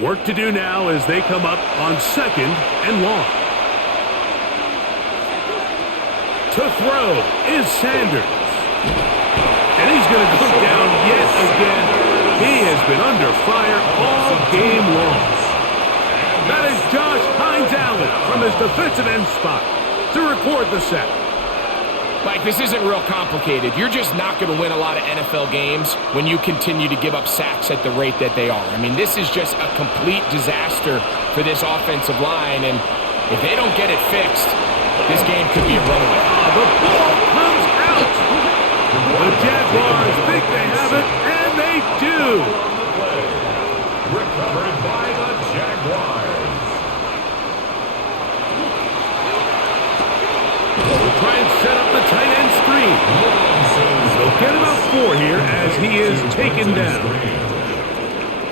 Work to do now as they come up on 2nd and long. To throw is Sanders. And he's going to go down yet again. He has been under fire all game long. That is Josh Hines Allen from his defensive end spot to record the sack. Mike, this isn't real complicated. You're just not going to win a lot of NFL games when you continue to give up sacks at the rate that they are. I mean, this is just a complete disaster for this offensive line, and if they don't get it fixed, this game could be a runaway. The ball comes out. The Jaguars think they have it, and they do. Recovered by the Jaguars. We'll try and set up the tight end screen. They'll get about 4 here as he is taken down.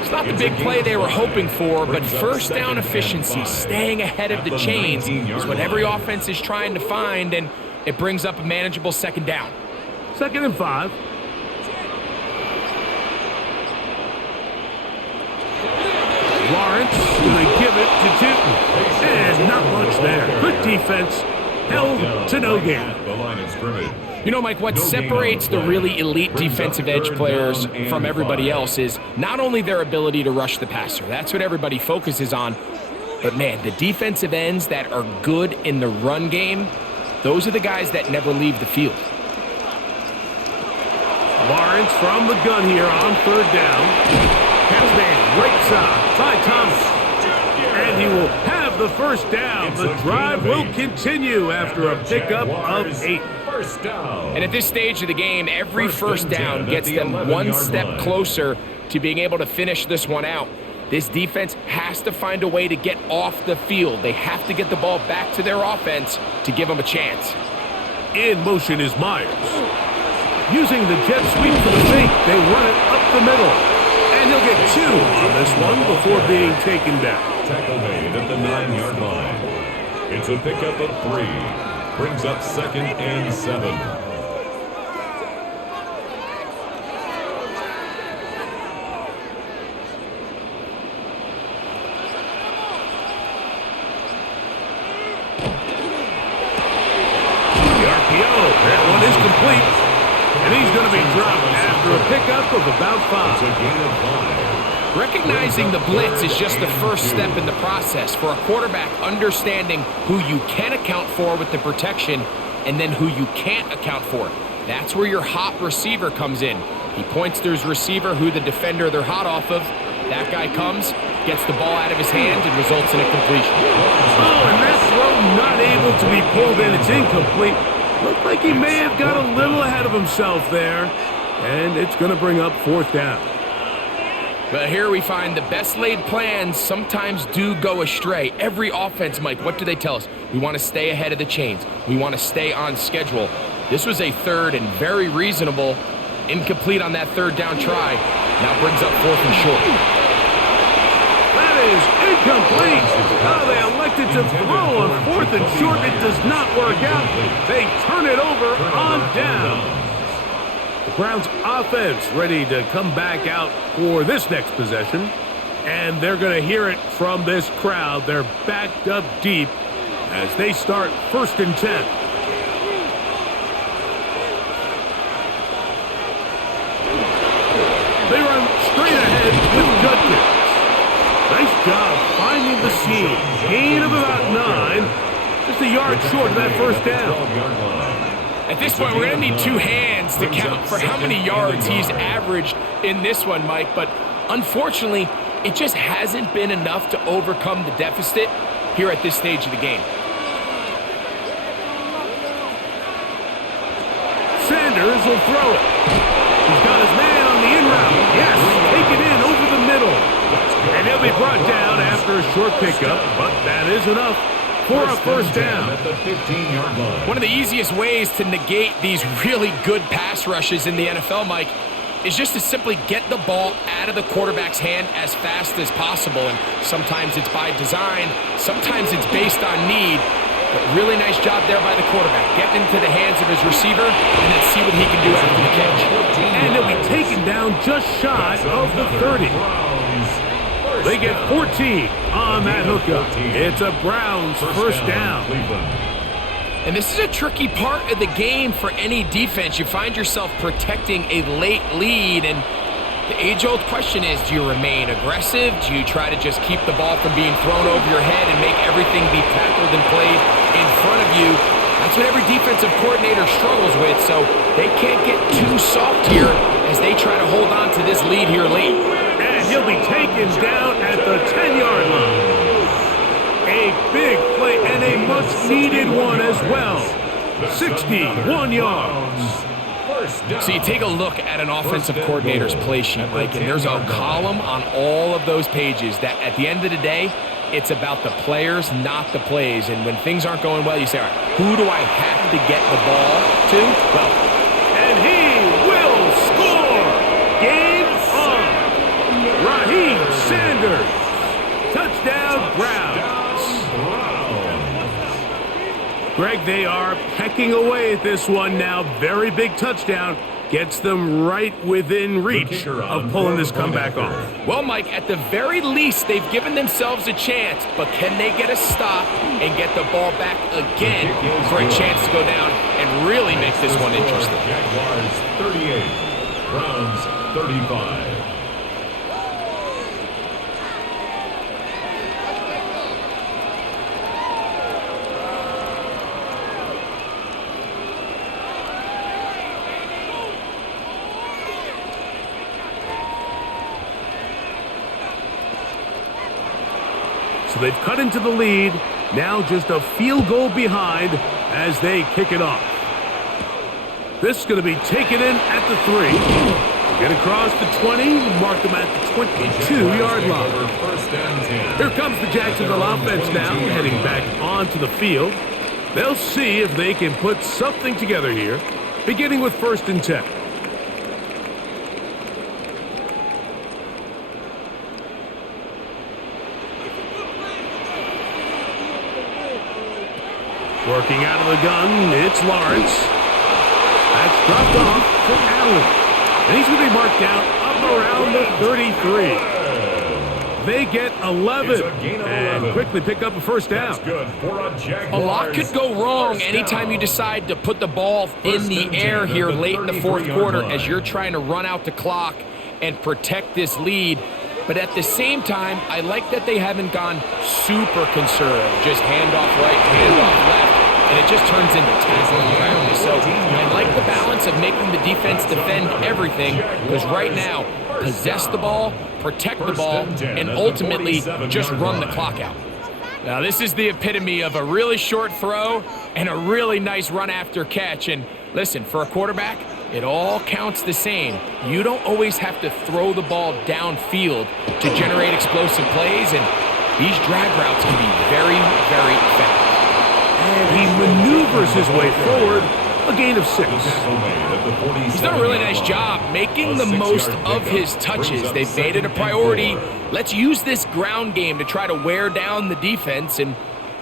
It's not the big play they were hoping for, but first down efficiency, staying ahead of the chains, is what every offense is trying to find, and it brings up a manageable 2nd down. 2nd and 5. Lawrence going to give it to Tootin. And not much there. Good defense. Held to no gain. You know, Mike, what separates the really elite defensive edge players from everybody else is not only their ability to rush the passer. That's what everybody focuses on. But, man, the defensive ends that are good in the run game, those are the guys that never leave the field. Lawrence from the gun here on 3rd down. Catch man, right side, Ty Thomas. And he will have the first down. The drive will continue after a pickup of 8. And at this stage of the game, every first down gets them one step closer to being able to finish this one out. This defense has to find a way to get off the field. They have to get the ball back to their offense to give them a chance. In motion is Myers. Using the jet sweep for the fake, they run it up the middle. And he'll get 2 on this one before being taken down. Tackle made at the 9-yard line. It's a pickup of 3. Brings up 2nd and 7. The RPO, that one is complete. And he's going to be dropped after a pickup of about 5. It's a gain of 5. Recognizing the blitz is just the first step in the process for a quarterback understanding who you can account for with the protection and then who you can't account for. That's where your hot receiver comes in. He points to his receiver who the defender they're hot off of. That guy comes, gets the ball out of his hand, and results in a completion. Oh, and that throw not able to be pulled in. It's incomplete. Looked like he may have got a little ahead of himself there. And it's going to bring up 4th down. But here we find the best laid plans sometimes do go astray. Every offense, Mike, what do they tell us? We want to stay ahead of the chains. We want to stay on schedule. This was a 3rd and very reasonable. Incomplete on that 3rd down try. Now brings up 4th and short. That is incomplete. Oh, they elected to throw on 4th and short. It does not work out. They turn it over on down. The Browns offense ready to come back out for this next possession. And they're going to hear it from this crowd. They're backed up deep as they start 1st and 10. They run straight ahead with Judkins. Nice job finding the seam. Gain of about 9. Just a yard short of that 1st down. At this point, we're going to need 2 hands to count for how many yards he's averaged in this one, Mike. But unfortunately, it just hasn't been enough to overcome the deficit here at this stage of the game. Sanders will throw it. He's got his man on the in route. Yes, take it in over the middle. And he'll be brought down after a short pickup, but that is enough for a 1st down. At the 15-yard line. One of the easiest ways to negate these really good pass rushes in the NFL, Mike, is just to simply get the ball out of the quarterback's hand as fast as possible. And sometimes it's by design, sometimes it's based on need. But really nice job there by the quarterback, getting into the hands of his receiver, and then see what he can do after the catch. And he'll be taken down just shy of the 30. They get 14 on that hookup. It's a Browns first down. And this is a tricky part of the game for any defense. You find yourself protecting a late lead, and the age-old question is, do you remain aggressive? Do you try to just keep the ball from being thrown over your head and make everything be tackled and played in front of you? That's what every defensive coordinator struggles with, so they can't get too soft here as they try to hold on to this lead here late. And he'll be taken down at the 10-yard line. A big play and a much-needed one as well. 61 yards. So you take a look at an offensive coordinator's play sheet, Mike, and there's a column on all of those pages that at the end of the day, it's about the players, not the plays. And when things aren't going well, you say, all right, who do I have to get the ball to? Well, and he will score. Game on. Raheem Sanders. Touchdown, Browns. Greg, they are pecking away at this one now. Very big touchdown. Gets them right within reach of pulling this comeback off. Well, Mike, at the very least, they've given themselves a chance, but can they get a stop and get the ball back again for a chance to go down and really make this one interesting? Jaguars 38, Browns 35. So they've cut into the lead. Now just a field goal behind as they kick it off. This is going to be taken in at the 3. Get across the 20. Mark them at the 22-yard line. Here comes the Jacksonville offense now, heading back onto the field. They'll see if they can put something together here, beginning with 1st and 10. Working out of the gun, it's Lawrence. That's dropped off for Allen. And he's going to be marked down up around the 33. They get 11 and quickly pick up a first down. A lot could go wrong anytime you decide to put the ball in the air here late in the 4th quarter as you're trying to run out the clock and protect this lead. But at the same time, I like that they haven't gone super conservative. Just handoff right, handoff left, and it just turns into tackling practice. So I like the balance of making the defense defend everything, because right now, possess the ball, protect the ball, and ultimately just run the clock out. Now this is the epitome of a really short throw and a really nice run after catch. And listen, for a quarterback, it all counts the same. You don't always have to throw the ball downfield to generate explosive plays, and these drag routes can be very, very effective. And he maneuvers his way forward, a gain of 6. He's done a really nice job making the most of his touches. They've made it a priority. Let's use this ground game to try to wear down the defense, and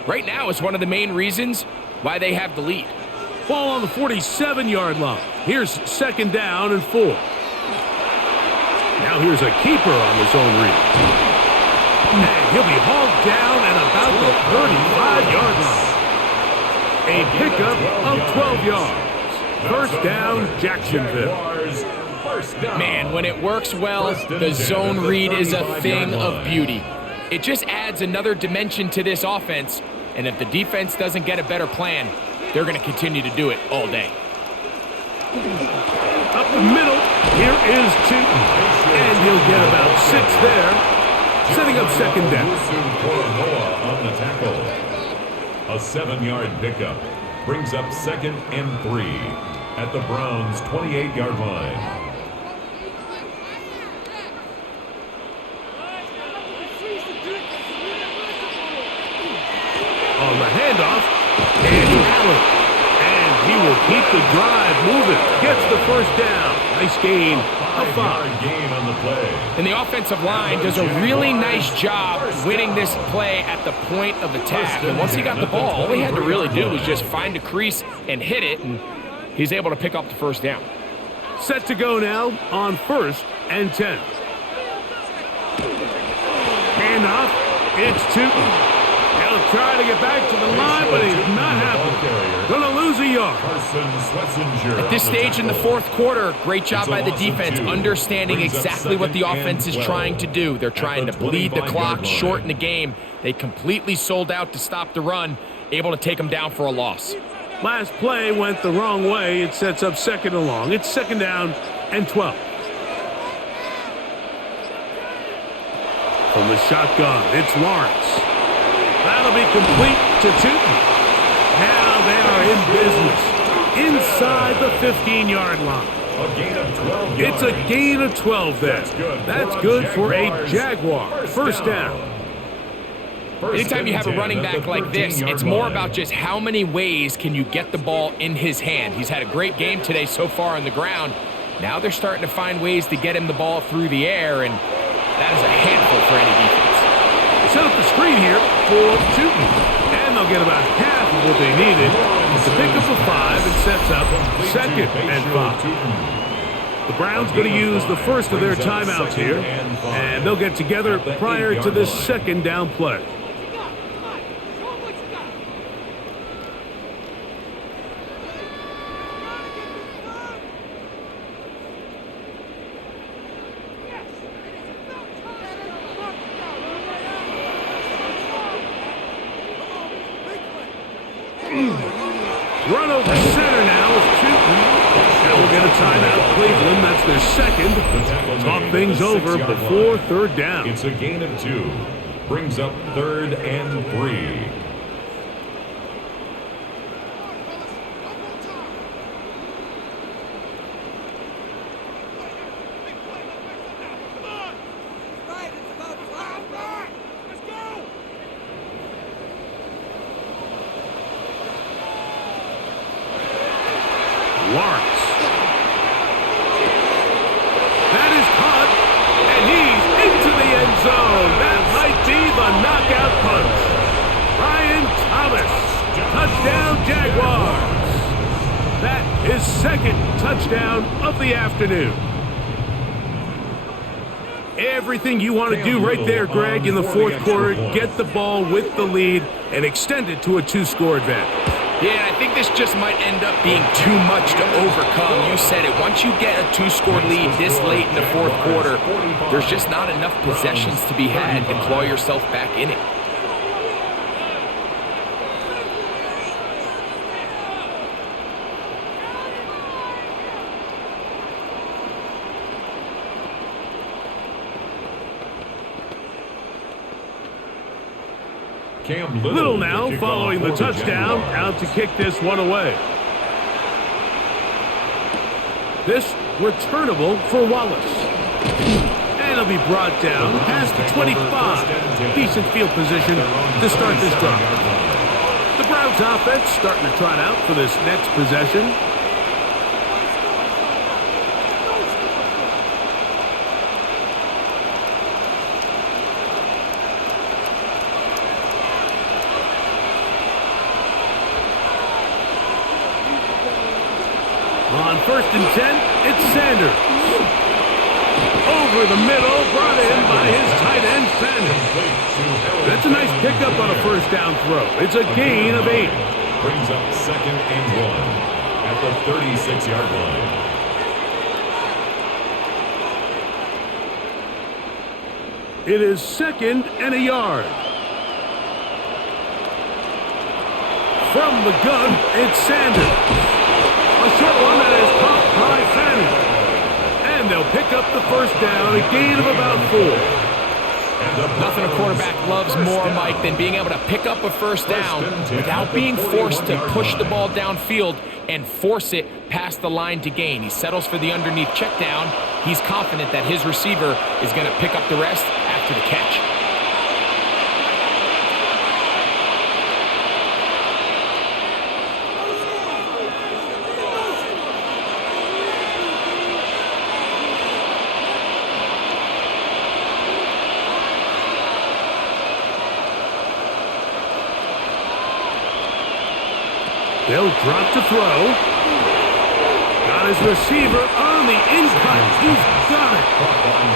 right now it's one of the main reasons why they have the lead. Ball on the 47-yard line. Here's 2nd down and 4. Now here's a keeper on his own read. And he'll be hauled down at about the 35-yard line. A pickup of 12 yards. First down, Jacksonville. Man, when it works well, the zone read is a thing of beauty. It just adds another dimension to this offense, and if the defense doesn't get a better plan, they're going to continue to do it all day. Up the middle, here is 2. And he'll get about 6 there, setting up 2nd down. A 7-yard pickup brings up 2nd and 3 at the Browns' 28-yard line. On the handoff, and Allen. And he will keep the drive moving. Gets the first down. Nice gain of 5. Gain on the play. And the offensive line does a really nice job winning this play at the point of attack. And once he got the ball, all he had to really do was just find a crease and hit it, and he's able to pick up the first down. Set to go now on 1st and 10. handoff. It's Tootin. He'll try to get back to the line, but he's not happy. Gonna lose a yard. At this stage in the fourth quarter, great job by the defense, understanding exactly what the offense is trying to do. They're trying to bleed the clock, shorten the game. They completely sold out to stop the run, able to take them down for a loss. Last play went the wrong way. It sets up second and long. It's second down and 12. From the shotgun, it's Lawrence. That'll be complete to Tootin. Now they are in business inside the 15-yard line. It's a gain of 12 there. That's good for a Jaguar. First down. Anytime you have a running back like this, it's more about just how many ways can you get the ball in his hand. He's had a great game today so far on the ground. Now they're starting to find ways to get him the ball through the air, and that is a handful for any defense. Set up the screen here for Tootin, and they'll get about half of what they needed to pick up a 5 and sets up second and 5. The Browns going to use the first of their timeouts here, and they'll get together prior to this second down play. Run over center now is Tootin. And we'll get a timeout, Cleveland. That's their second. Talk things over before third down. It's a gain of 2. Brings up third and 3. Lawrence. That is caught, and he's into the end zone. That might be the knockout punch. Brian Thomas, touchdown Jaguars. That is second touchdown of the afternoon. Everything you want to do right there, Greg, in the fourth quarter, get the ball with the lead and extend it to a 2-score advantage. Yeah, I think this just might end up being too much to overcome. You said it. Once you get a 2-score lead this late in the fourth quarter, there's just not enough possessions to be had to claw yourself back in it. Little now following the touchdown, out to kick this one away. This returnable for Wallace. And it'll be brought down past the 25. Decent field position to start this drive. The Browns offense starting to trot out for this next possession. On first and 10, it's Sanders. Over the middle, brought in by his tight end, Sanders. That's a nice pickup on a first down throw. It's a gain of 8. Brings up second and 1 at the 36-yard line. It is second and a yard. From the gun, it's Sanders. A short one that is caught by Fanning. And they'll pick up the first down, a gain of about 4. Nothing a quarterback loves more, Mike, than being able to pick up a first down without being forced to push the ball downfield and force it past the line to gain. He settles for the underneath check down. He's confident that his receiver is going to pick up the rest after the catch. They'll drop to throw. Got his receiver on the in-cut. He's got it.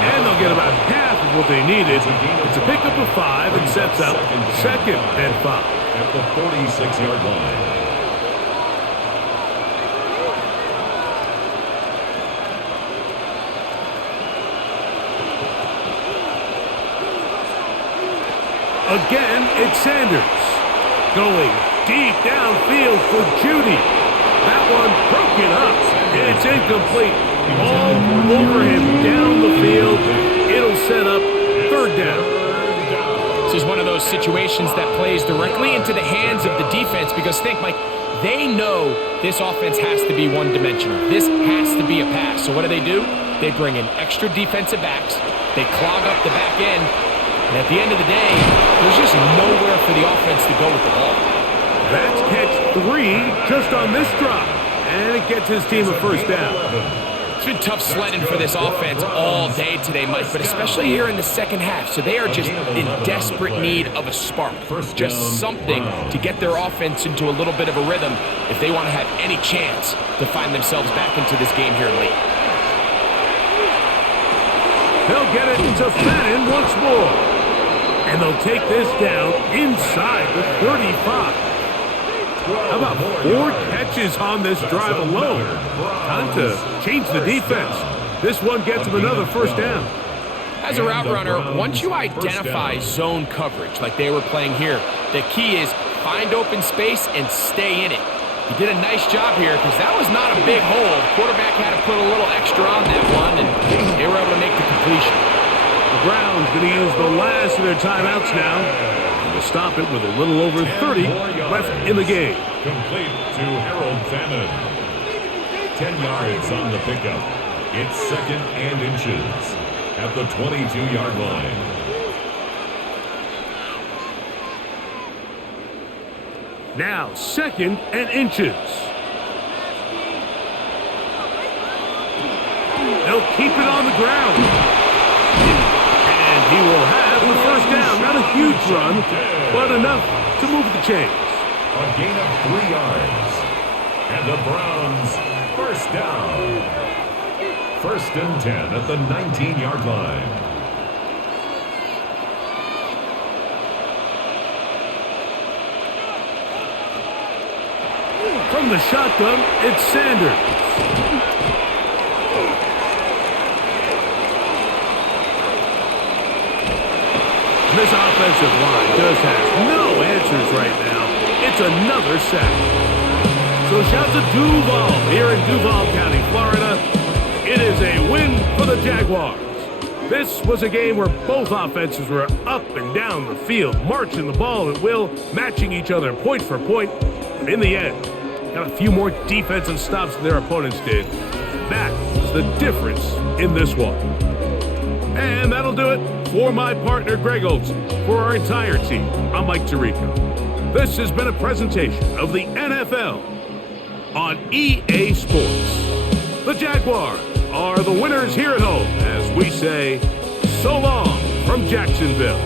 And they'll get about half of what they needed. It's a pickup of 5 and sets up 2nd and 5. At the 46-yard line. Again, it's Sanders. Going deep downfield for Judy. That one broken up. It's incomplete. All over him down the field. It'll set up 3rd down. This is one of those situations that plays directly into the hands of the defense because think, Mike, they know this offense has to be one-dimensional. This has to be a pass. So what do? They bring in extra defensive backs. They clog up the back end. And at the end of the day, there's just nowhere for the offense to go with the ball. That's catch 3 just on this drive. And it gets his team a 1st down. It's been tough sledding for this offense all day today, Mike, but especially here in the second half. So they are just in desperate need of a spark. Just something to get their offense into a little bit of a rhythm if they want to have any chance to find themselves back into this game here late. They'll get it to Madden once more. And they'll take this down inside the 35. How about 4 catches on this drive alone? Time to change the defense. This one gets them another 1st down. As a route runner, once you identify zone coverage like they were playing here, the key is find open space and stay in it. He did a nice job here because that was not a big hole. Quarterback had to put a little extra on that one, and they were able to make the completion. The Browns going to use the last of their timeouts now. And to stop it with a little over 30 left in the game. Complete to Harold Famine. 10 yards on the pickup. It's 2nd and inches at the 22-yard line. Now 2nd and inches. They'll keep it on the ground. He will have the 1st down. Not a huge run, but enough to move the chains. A gain of 3 yards. And the Browns 1st down. 1st and 10 at the 19-yard line. From the shotgun, it's Sanders. This offensive line just has no answers right now. It's another sack. So shout to Duval here in Duval County, Florida. It is a win for the Jaguars. This was a game where both offenses were up and down the field, marching the ball at will, matching each other point for point. But in the end, got a few more defensive stops than their opponents did. That was the difference in this one. And that'll do it for my partner, Greg Olson. For our entire team, I'm Mike Tirico. This has been a presentation of the NFL on EA Sports. The Jaguars are the winners here at home, as we say, so long from Jacksonville.